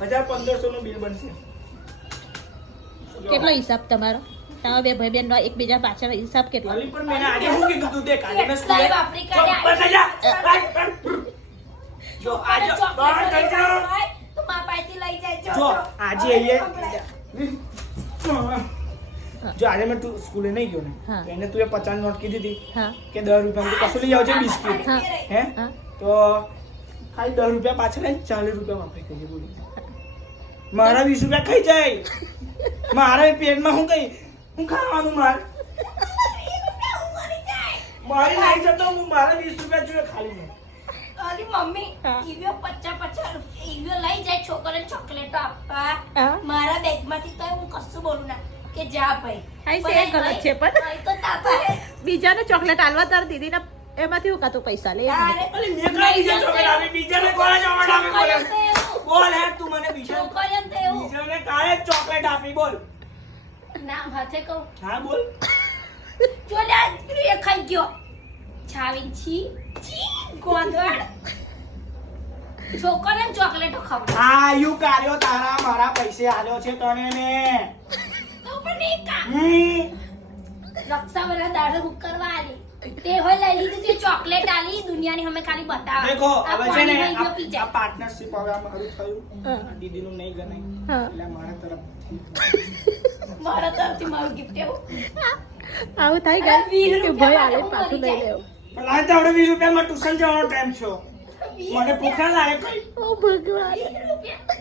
1500 નું બિલ બનશે. કેટલો હિસાબ તમારો? તમે બે ભાઈ બેન એકબીજા પાછળ હિસાબ કેટલો? અલી પણ મેં આજે શું કીધું તું દેખ આજે મેં કેટલાય વાપરી કાઢ્યા. બસ જા જો આજે ચોકલેટ લઈ જાય હોય તો મારા પાસેથી લઈ જાય. જો આજે અહીંયા જો આજે મેં તું સ્કૂલે નહીં ગયો ને હા. તો એને તું 50 નોટ કીધી હતી હા કે 10 રૂપિયા કશું લઈ આવજે બિસ્કિટ હા. હે હા તો ખાલી 10 રૂપિયા પાછળ લઈને 40 રૂપિયા વાપરી કહીએ બોલી મારા 20 રૂપિયા ખાઈ જાય મારા પેટમાં હું કઈ હું ખાવાનું મારે મારી લઈ જતો હું મારા 20 રૂપિયા જોઈએ ખાલી મેં અરે મમ્મી હા. ઈવ્યો 50 ઈવ્યો લઈ જાય છોકરાને ચોકલેટો આપવા હા. મારા બેગમાંથી તો હું કશું બોલું ના કે જા ભાઈ હા, એ ગલત છે પણ. અહીં તો તાપા બીજાને ચોકલેટ આલવા તાર દીદીના એમાંથી હું કાતો પૈસા લે તારે અલી મેં કઈ બીજા ચોકલેટ આપી બીજાને કોણે ચોકલેટ આપી બોલ હે તું મને બીજાને કાલે ચોકલેટ આપી બોલ નામ હાથે કહું હા બોલ ચોલ્યા એ ખાઈ ગયો છાવી છી ગોંધળ છોકરાને ચોકલેટો ખવડાવ હા યુ કાર્યો તારા મારા પૈસે આલ્યો છે તને મેં તો પણ એ કા હમ રક્ષાબંધન દાડે બુક કરવા આલી તે હોય લઈ લીધું તે ચોકલેટ આલી દુનિયાની અમે ખાલી બતાવ દેખો હવે છે ને પી આ જાય પાર્ટનરશિપ હવે આમ હરું થયું હા. આ દીદીનું નહીં ગણાય હા. એટલે મારા તરફ મારા તરફથી મારું ગિફ્ટ એવું આવું થાય અરે, 20 કે ભાઈ આલે રૂપિયા પાછું લઈ લેવું. પણ લાય તો આપણે 20 રૂપિયામાં ટ્યુશન જવાનો ટાઈમ છો મને ભૂખ ના લાગે કઈ ઓ ભગવાન. 20 રૂપિયા